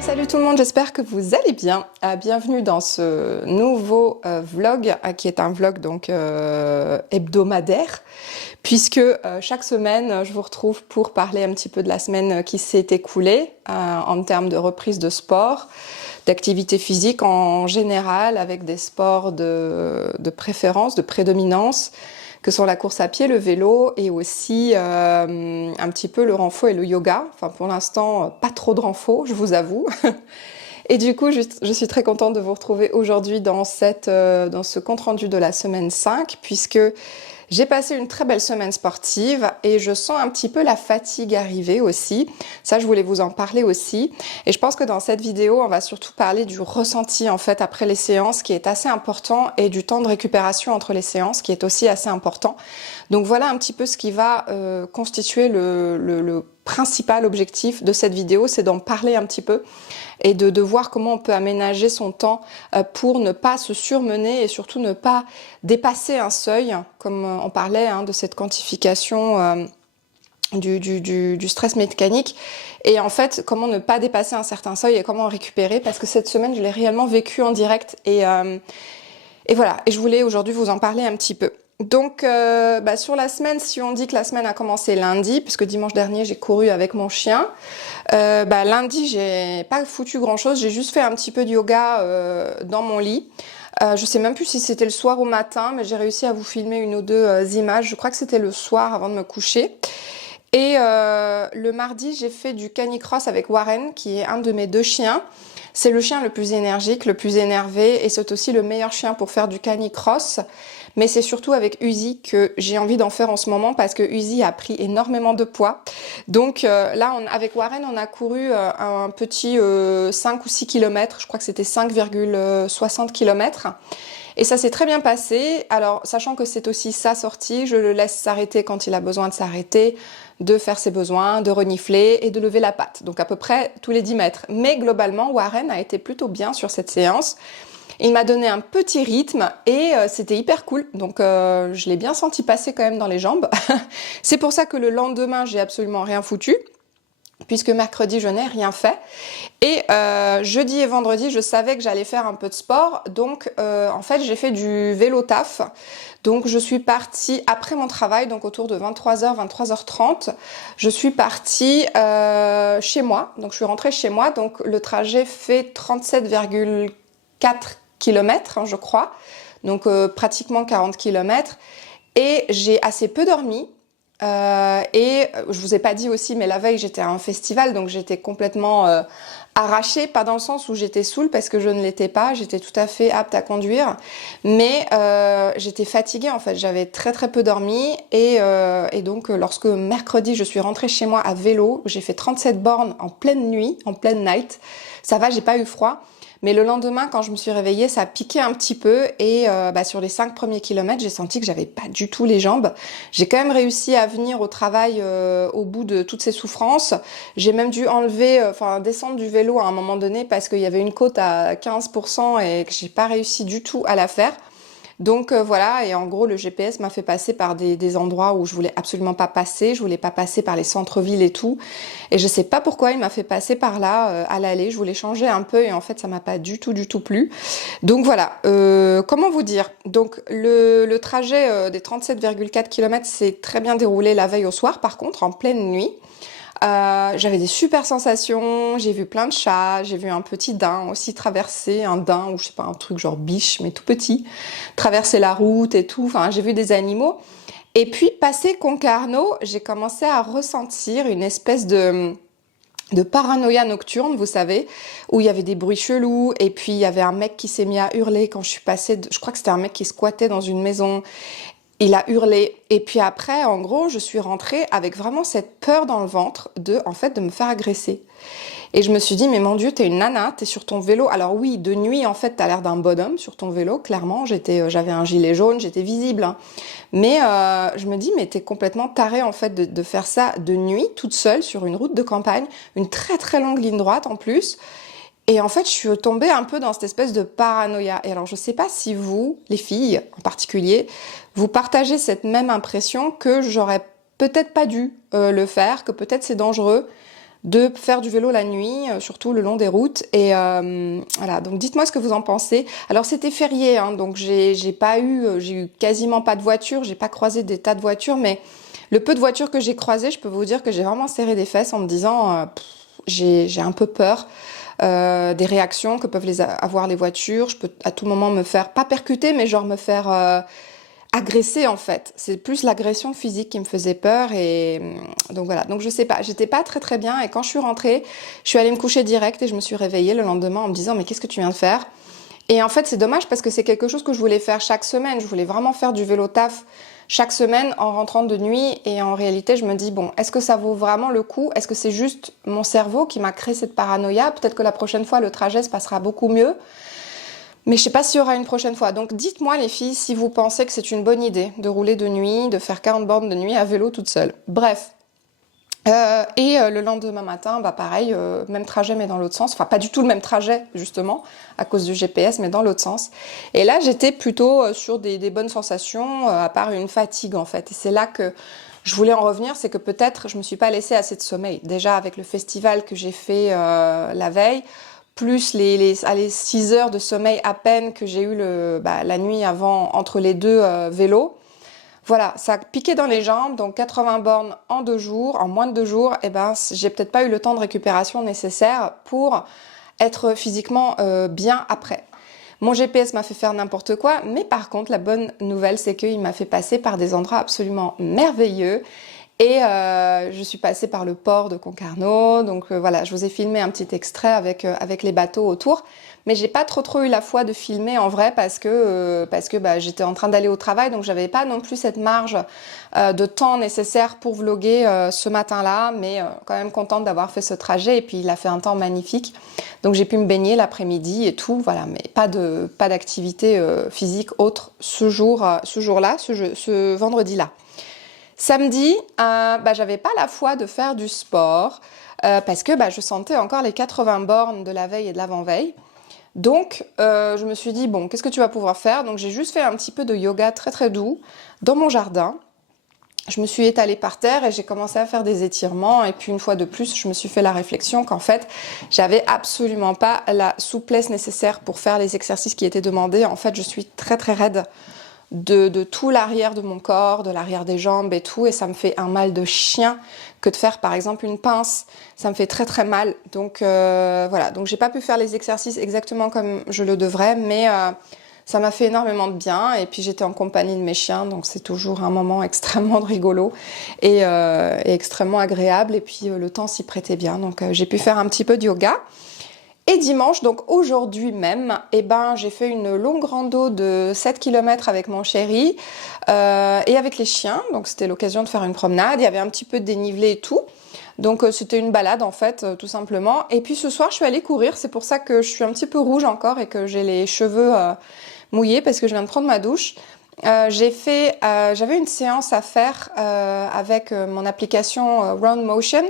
Salut tout le monde, j'espère que vous allez bien. Bienvenue dans ce nouveau vlog qui est un vlog donc hebdomadaire, puisque chaque semaine je vous retrouve pour parler un petit peu de la semaine qui s'est écoulée en termes de reprise de sport, d'activité physique en général, avec des sports de préférence, de prédominance, que sont la course à pied, le vélo et aussi un petit peu le renfo et le yoga. Enfin, pour l'instant, pas trop de renfo, je vous avoue. Et du coup, je suis très contente de vous retrouver aujourd'hui dans ce compte-rendu de la semaine 5, puisque j'ai passé une très belle semaine sportive et je sens un petit peu la fatigue arriver aussi. Ça, je voulais vous en parler aussi. Et je pense que dans cette vidéo, on va surtout parler du ressenti en fait après les séances, qui est assez important, et du temps de récupération entre les séances, qui est aussi assez important. Donc voilà un petit peu ce qui va constituer le principal objectif de cette vidéo, c'est d'en parler un petit peu et de voir comment on peut aménager son temps pour ne pas se surmener et surtout ne pas dépasser un seuil, comme on parlait de cette quantification du stress mécanique, et en fait comment ne pas dépasser un certain seuil et comment récupérer, parce que cette semaine je l'ai réellement vécu en direct et voilà, et je voulais aujourd'hui vous en parler un petit peu. Donc sur la semaine, si on dit que la semaine a commencé lundi, puisque dimanche dernier j'ai couru avec mon chien, lundi j'ai pas foutu grand chose, j'ai juste fait un petit peu de yoga dans mon lit. Je sais même plus si c'était le soir ou matin, mais j'ai réussi à vous filmer une ou deux images, je crois que c'était le soir avant de me coucher. Et le mardi, j'ai fait du canicross avec Warren, qui est un de mes deux chiens. C'est le chien le plus énergique, le plus énervé, et c'est aussi le meilleur chien pour faire du canicross. Mais c'est surtout avec Uzi que j'ai envie d'en faire en ce moment, parce que Uzi a pris énormément de poids. Donc là, avec Warren, on a couru un petit 5 ou 6 km, je crois que c'était 5,60 km. Et ça s'est très bien passé. Alors, sachant que c'est aussi sa sortie, je le laisse s'arrêter quand il a besoin de s'arrêter, de faire ses besoins, de renifler et de lever la patte. Donc à peu près tous les 10 mètres. Mais globalement, Warren a été plutôt bien sur cette séance. Il m'a donné un petit rythme et c'était hyper cool. Donc je l'ai bien senti passer quand même dans les jambes. C'est pour ça que le lendemain, j'ai absolument rien foutu, puisque mercredi, je n'ai rien fait. Et jeudi et vendredi, je savais que j'allais faire un peu de sport. Donc, en fait, j'ai fait du vélo taf. Donc, je suis partie après mon travail, donc autour de 23h, 23h30. Je suis partie chez moi. Donc, je suis rentrée chez moi. Donc, le trajet fait 37,4 km, je crois. Donc, pratiquement 40 km. Et j'ai assez peu dormi. Et je vous ai pas dit aussi, mais la veille j'étais à un festival, donc j'étais complètement arrachée, pas dans le sens où j'étais saoule, parce que je ne l'étais pas, j'étais tout à fait apte à conduire, mais j'étais fatiguée en fait, j'avais très très peu dormi, et donc lorsque mercredi je suis rentrée chez moi à vélo, j'ai fait 37 bornes en pleine nuit, en pleine night, ça va, j'ai pas eu froid. Mais le lendemain, quand je me suis réveillée, ça a piqué un petit peu, et sur les 5 premiers kilomètres, j'ai senti que j'avais pas du tout les jambes. J'ai quand même réussi à venir au travail au bout de toutes ces souffrances. J'ai même dû descendre du vélo à un moment donné, parce qu'il y avait une côte à 15% et que j'ai pas réussi du tout à la faire. Donc voilà, et en gros le GPS m'a fait passer par des endroits où je voulais absolument pas passer, je voulais pas passer par les centres-villes et tout, et je sais pas pourquoi il m'a fait passer par là à l'aller, je voulais changer un peu et en fait ça m'a pas du tout plu. Donc voilà, comment vous dire, donc le trajet des 37,4 km s'est très bien déroulé la veille au soir, par contre en pleine nuit. J'avais des super sensations, j'ai vu plein de chats, j'ai vu un petit daim aussi traverser, un daim ou je sais pas, un truc genre biche mais tout petit, traverser la route et tout, enfin j'ai vu des animaux. Et puis passé Concarneau, j'ai commencé à ressentir une espèce de paranoïa nocturne, vous savez, où il y avait des bruits chelous, et puis il y avait un mec qui s'est mis à hurler quand je suis passée, je crois que c'était un mec qui squattait dans une maison. Il a hurlé, et puis après, en gros, je suis rentrée avec vraiment cette peur dans le ventre de me faire agresser. Et je me suis dit, mais mon Dieu, t'es une nana, t'es sur ton vélo. Alors oui, de nuit, en fait, t'as l'air d'un bonhomme sur ton vélo, clairement. J'avais un gilet jaune, j'étais visible, hein. Mais je me dis, mais t'es complètement tarée, en fait, de faire ça de nuit, toute seule, sur une route de campagne, une très très longue ligne droite en plus. Et en fait, je suis tombée un peu dans cette espèce de paranoïa. Et alors, je sais pas si vous, les filles en particulier, vous partagez cette même impression que j'aurais peut-être pas dû le faire, que peut-être c'est dangereux de faire du vélo la nuit, surtout le long des routes. Et voilà, donc dites-moi ce que vous en pensez. Alors c'était férié, hein, donc j'ai eu quasiment pas de voitures, j'ai pas croisé des tas de voitures, mais le peu de voitures que j'ai croisées, je peux vous dire que j'ai vraiment serré des fesses en me disant j'ai un peu peur des réactions que peuvent avoir les voitures. Je peux à tout moment me faire, pas percuter, mais genre me faire agresser en fait. C'est plus l'agression physique qui me faisait peur et donc voilà. Donc je sais pas, j'étais pas très bien et quand je suis rentrée, je suis allée me coucher direct et je me suis réveillée le lendemain en me disant mais qu'est-ce que tu viens de faire? Et en fait, c'est dommage parce que c'est quelque chose que je voulais faire chaque semaine. Je voulais vraiment faire du vélo taf chaque semaine en rentrant de nuit. Et en réalité, je me dis, bon, est-ce que ça vaut vraiment le coup? Est-ce que c'est juste mon cerveau qui m'a créé cette paranoïa? Peut-être que la prochaine fois, le trajet se passera beaucoup mieux. Mais je sais pas s'il y aura une prochaine fois. Donc dites-moi les filles si vous pensez que c'est une bonne idée de rouler de nuit, de faire 40 bornes de nuit à vélo toute seule. Bref. Le lendemain matin, bah pareil, même trajet mais dans l'autre sens. Enfin, pas du tout le même trajet, justement, à cause du GPS, mais dans l'autre sens. Et là, j'étais plutôt sur des bonnes sensations, à part une fatigue, en fait. Et c'est là que je voulais en revenir, c'est que peut-être je me suis pas laissé assez de sommeil. Déjà, avec le festival que j'ai fait la veille, plus les 6 heures de sommeil à peine que j'ai eu la nuit avant, entre les deux vélos. Voilà, ça a piqué dans les jambes, donc 80 bornes en 2 jours, en moins de 2 jours, et ben j'ai peut-être pas eu le temps de récupération nécessaire pour être physiquement bien après. Mon GPS m'a fait faire n'importe quoi, mais par contre la bonne nouvelle c'est qu'il m'a fait passer par des endroits absolument merveilleux. Et je suis passée par le port de Concarneau, donc voilà, je vous ai filmé un petit extrait avec les bateaux autour. Mais j'ai pas trop eu la foi de filmer en vrai parce que bah, j'étais en train d'aller au travail, donc j'avais pas non plus cette marge de temps nécessaire pour vlogger ce matin-là, mais quand même contente d'avoir fait ce trajet. Et puis il a fait un temps magnifique, donc j'ai pu me baigner l'après-midi et tout, voilà, mais pas d'activité physique autre ce jour-là, ce vendredi-là. Samedi, j'avais pas la foi de faire du sport parce que je sentais encore les 80 bornes de la veille et de l'avant-veille. Donc, je me suis dit, bon, qu'est-ce que tu vas pouvoir faire? Donc, j'ai juste fait un petit peu de yoga très doux dans mon jardin. Je me suis étalée par terre et j'ai commencé à faire des étirements. Et puis, une fois de plus, je me suis fait la réflexion qu'en fait, j'avais absolument pas la souplesse nécessaire pour faire les exercices qui étaient demandés. En fait, je suis très raide de tout l'arrière de mon corps, de l'arrière des jambes et tout, et ça me fait un mal de chien que de faire par exemple une pince, ça me fait très mal. Donc voilà, donc j'ai pas pu faire les exercices exactement comme je le devrais, mais ça m'a fait énormément de bien. Et puis j'étais en compagnie de mes chiens, donc c'est toujours un moment extrêmement rigolo et extrêmement agréable. Et puis le temps s'y prêtait bien, donc j'ai pu faire un petit peu de yoga. Et dimanche, donc aujourd'hui même, j'ai fait une longue rando de 7 km avec mon chéri et avec les chiens. Donc c'était l'occasion de faire une promenade. Il y avait un petit peu de dénivelé et tout. Donc c'était une balade en fait, tout simplement. Et puis ce soir, je suis allée courir. C'est pour ça que je suis un petit peu rouge encore et que j'ai les cheveux mouillés parce que je viens de prendre ma douche. J'avais une séance à faire avec mon application Round Motion.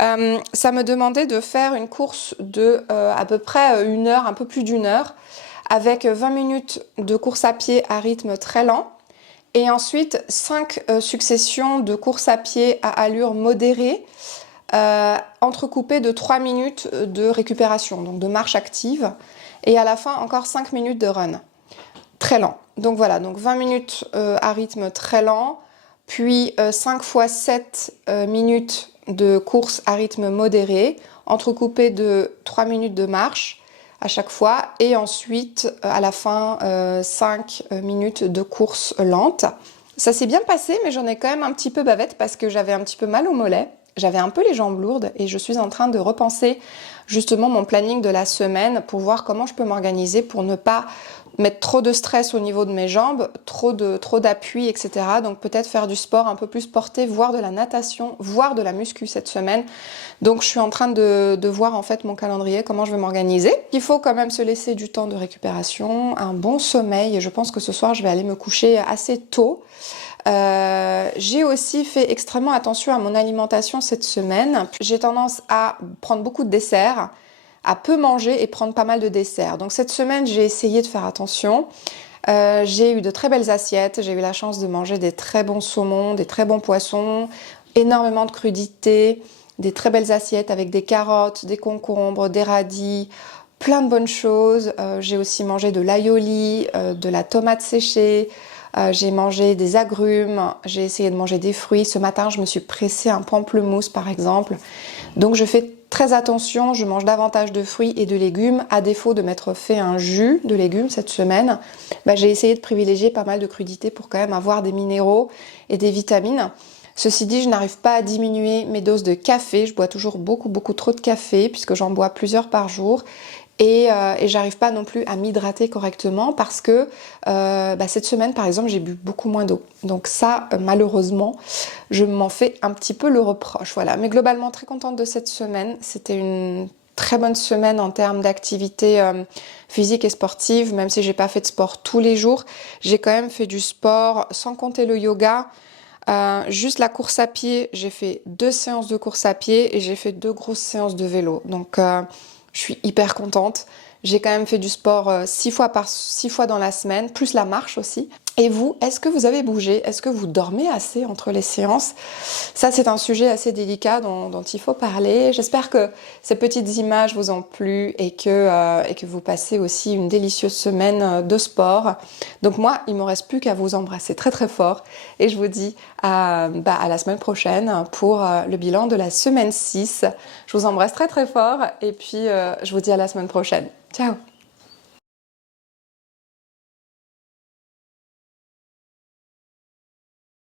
Ça me demandait de faire une course de à peu près 1 heure, un peu plus d'1 heure, avec 20 minutes de course à pied à rythme très lent. Et ensuite 5 successions de course à pied à allure modérée, entrecoupées de 3 minutes de récupération, donc de marche active. Et à la fin, encore 5 minutes de run. Très lent. Donc voilà, donc 20 minutes à rythme très lent, puis 5 fois 7 minutes de course à rythme modéré, entrecoupé de 3 minutes de marche à chaque fois, et ensuite à la fin 5 minutes de course lente. Ça s'est bien passé, mais j'en ai quand même un petit peu bavette parce que j'avais un petit peu mal au mollet. J'avais un peu les jambes lourdes et je suis en train de repenser justement mon planning de la semaine pour voir comment je peux m'organiser pour ne pas mettre trop de stress au niveau de mes jambes, trop d'appui, etc. Donc peut-être faire du sport un peu plus porté, voire de la natation, voire de la muscu cette semaine. Donc je suis en train de voir en fait mon calendrier, comment je vais m'organiser. Il faut quand même se laisser du temps de récupération, un bon sommeil, et je pense que ce soir je vais aller me coucher assez tôt. J'ai aussi fait extrêmement attention à mon alimentation cette semaine. J'ai tendance à prendre beaucoup de desserts, à peu manger et prendre pas mal de desserts. Donc cette semaine, j'ai essayé de faire attention. J'ai eu de très belles assiettes, j'ai eu la chance de manger des très bons saumons, des très bons poissons, énormément de crudités, des très belles assiettes avec des carottes, des concombres, des radis, plein de bonnes choses. J'ai aussi mangé de l'aioli, de la tomate séchée, j'ai mangé des agrumes, j'ai essayé de manger des fruits. Ce matin, je me suis pressé un pamplemousse par exemple. Donc je fais très attention, je mange davantage de fruits et de légumes. À défaut de m'être fait un jus de légumes cette semaine, j'ai essayé de privilégier pas mal de crudités pour quand même avoir des minéraux et des vitamines. Ceci dit, je n'arrive pas à diminuer mes doses de café. Je bois toujours beaucoup trop de café puisque j'en bois plusieurs par jour. Et j'arrive pas non plus à m'hydrater correctement parce que cette semaine par exemple j'ai bu beaucoup moins d'eau. Donc ça malheureusement je m'en fais un petit peu le reproche. Voilà. Mais globalement très contente de cette semaine. C'était une très bonne semaine en termes d'activité physique et sportive, même si j'ai pas fait de sport tous les jours. J'ai quand même fait du sport sans compter le yoga. Juste la course à pied, j'ai fait 2 séances de course à pied et j'ai fait 2 grosses séances de vélo. Donc je suis hyper contente. J'ai quand même fait du sport 6 fois dans la semaine, plus la marche aussi. Et vous, est-ce que vous avez bougé? Est-ce que vous dormez assez entre les séances? Ça, c'est un sujet assez délicat dont il faut parler. J'espère que ces petites images vous ont plu et que vous passez aussi une délicieuse semaine de sport. Donc moi, il ne me reste plus qu'à vous embrasser très très fort. Et je vous dis à la semaine prochaine pour le bilan de la semaine 6. Je vous embrasse très très fort et puis je vous dis à la semaine prochaine. Ciao!